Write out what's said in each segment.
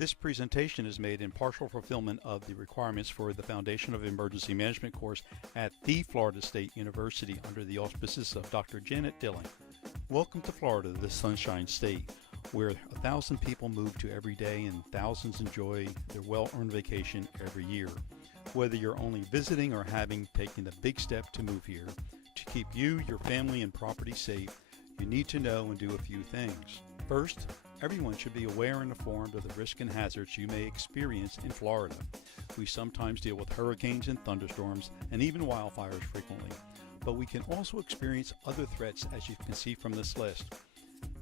This presentation is made in partial fulfillment of the requirements for the Foundation of Emergency Management course at the Florida State University under the auspices of Dr. Janet Dilling. Welcome to Florida, the Sunshine State, where 1,000 people move to every day and thousands enjoy their well-earned vacation every year. Whether you're only visiting or having taken the big step to move here, to keep you, your family, and property safe, you need to know and do a few things. First, everyone should be aware and informed of the risks and hazards you may experience in Florida. We sometimes deal with hurricanes and thunderstorms and even wildfires frequently, but we can also experience other threats, as you can see from this list.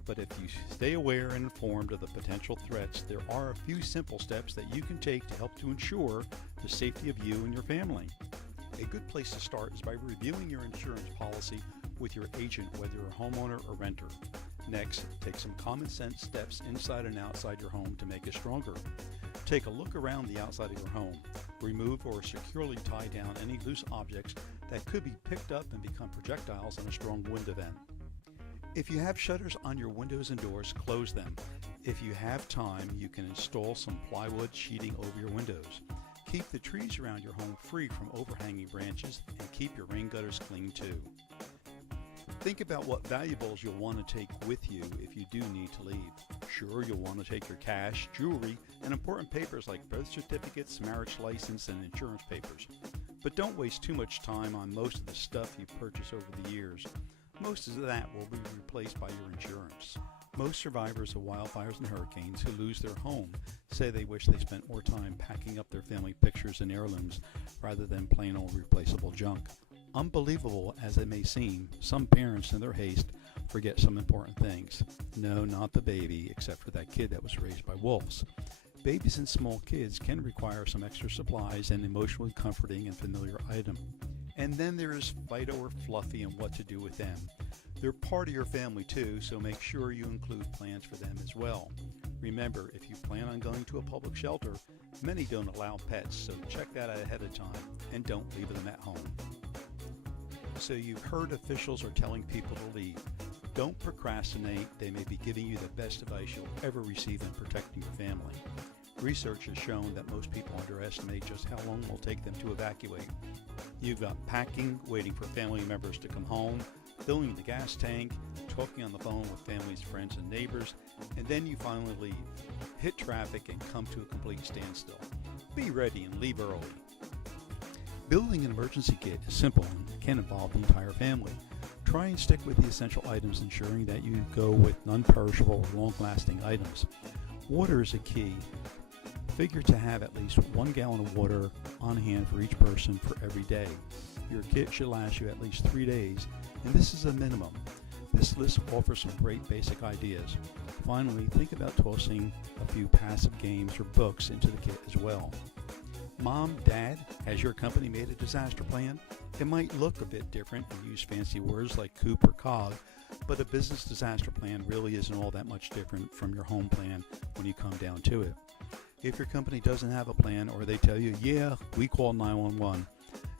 But if you stay aware and informed of the potential threats, there are a few simple steps that you can take to help to ensure the safety of you and your family. A good place to start is by reviewing your insurance policy with your agent, whether you're a homeowner or renter. Next, take some common sense steps inside and outside your home to make it stronger. Take a look around the outside of your home. Remove or securely tie down any loose objects that could be picked up and become projectiles in a strong wind event. If you have shutters on your windows and doors, close them. If you have time, you can install some plywood sheeting over your windows. Keep the trees around your home free from overhanging branches and keep your rain gutters clean too. Think about what valuables you'll want to take with you if you do need to leave. Sure, you'll want to take your cash, jewelry, and important papers like birth certificates, marriage license, and insurance papers. But don't waste too much time on most of the stuff you purchase over the years. Most of that will be replaced by your insurance. Most survivors of wildfires and hurricanes who lose their home say they wish they spent more time packing up their family pictures and heirlooms rather than plain old replaceable junk. Unbelievable as it may seem, some parents in their haste forget some important things. No, not the baby, except for that kid that was raised by wolves. Babies and small kids can require some extra supplies and emotionally comforting and familiar item. And then there is Fido or Fluffy and what to do with them. They're part of your family too, so make sure you include plans for them as well. Remember, if you plan on going to a public shelter, many don't allow pets, so check that out ahead of time and don't leave them at home. So you've heard officials are telling people to leave. Don't procrastinate. They may be giving you the best advice you'll ever receive in protecting your family. Research has shown that most people underestimate just how long it will take them to evacuate. You've got packing, waiting for family members to come home, filling the gas tank, talking on the phone with families, friends, and neighbors, and then you finally leave. Hit traffic and come to a complete standstill. Be ready and leave early. Building an emergency kit is simple and can involve the entire family. Try and stick with the essential items, ensuring that you go with non-perishable or long-lasting items. Water is a key. Figure to have at least 1 gallon of water on hand for each person for every day. Your kit should last you at least 3 days, and this is a minimum. This list offers some great basic ideas. Finally, think about tossing a few passive games or books into the kit as well. Mom, Dad, has your company made a disaster plan? It might look a bit different and use fancy words like COOP or COG, but a business disaster plan really isn't all that much different from your home plan when you come down to it. If your company doesn't have a plan or they tell you, yeah, we call 911,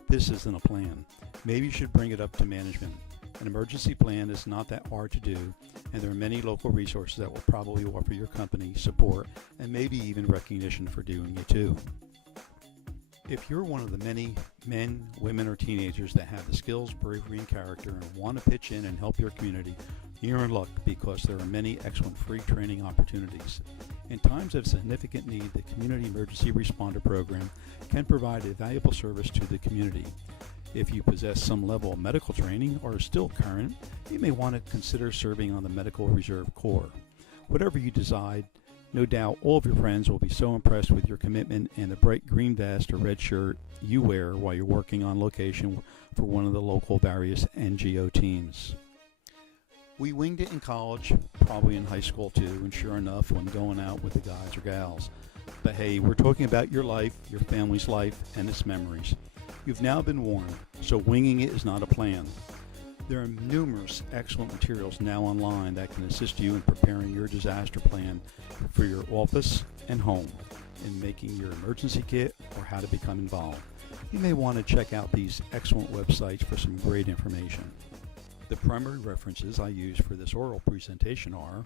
this isn't a plan. Maybe you should bring it up to management. An emergency plan is not that hard to do, and there are many local resources that will probably offer your company support and maybe even recognition for doing it too. If you're one of the many men, women, or teenagers that have the skills, bravery, and character and want to pitch in and help your community, you're in luck because there are many excellent free training opportunities. In times of significant need, the Community Emergency Responder Program can provide a valuable service to the community. If you possess some level of medical training or are still current, you may want to consider serving on the Medical Reserve Corps. Whatever you decide, no doubt all of your friends will be so impressed with your commitment and the bright green vest or red shirt you wear while you're working on location for one of the local various NGO teams. We winged it in college, probably in high school too, and sure enough when going out with the guys or gals. But hey, we're talking about your life, your family's life, and its memories. You've now been warned, so winging it is not a plan. There are numerous excellent materials now online that can assist you in preparing your disaster plan for your office and home, in making your emergency kit, or how to become involved. You may want to check out these excellent websites for some great information. The primary references I use for this oral presentation are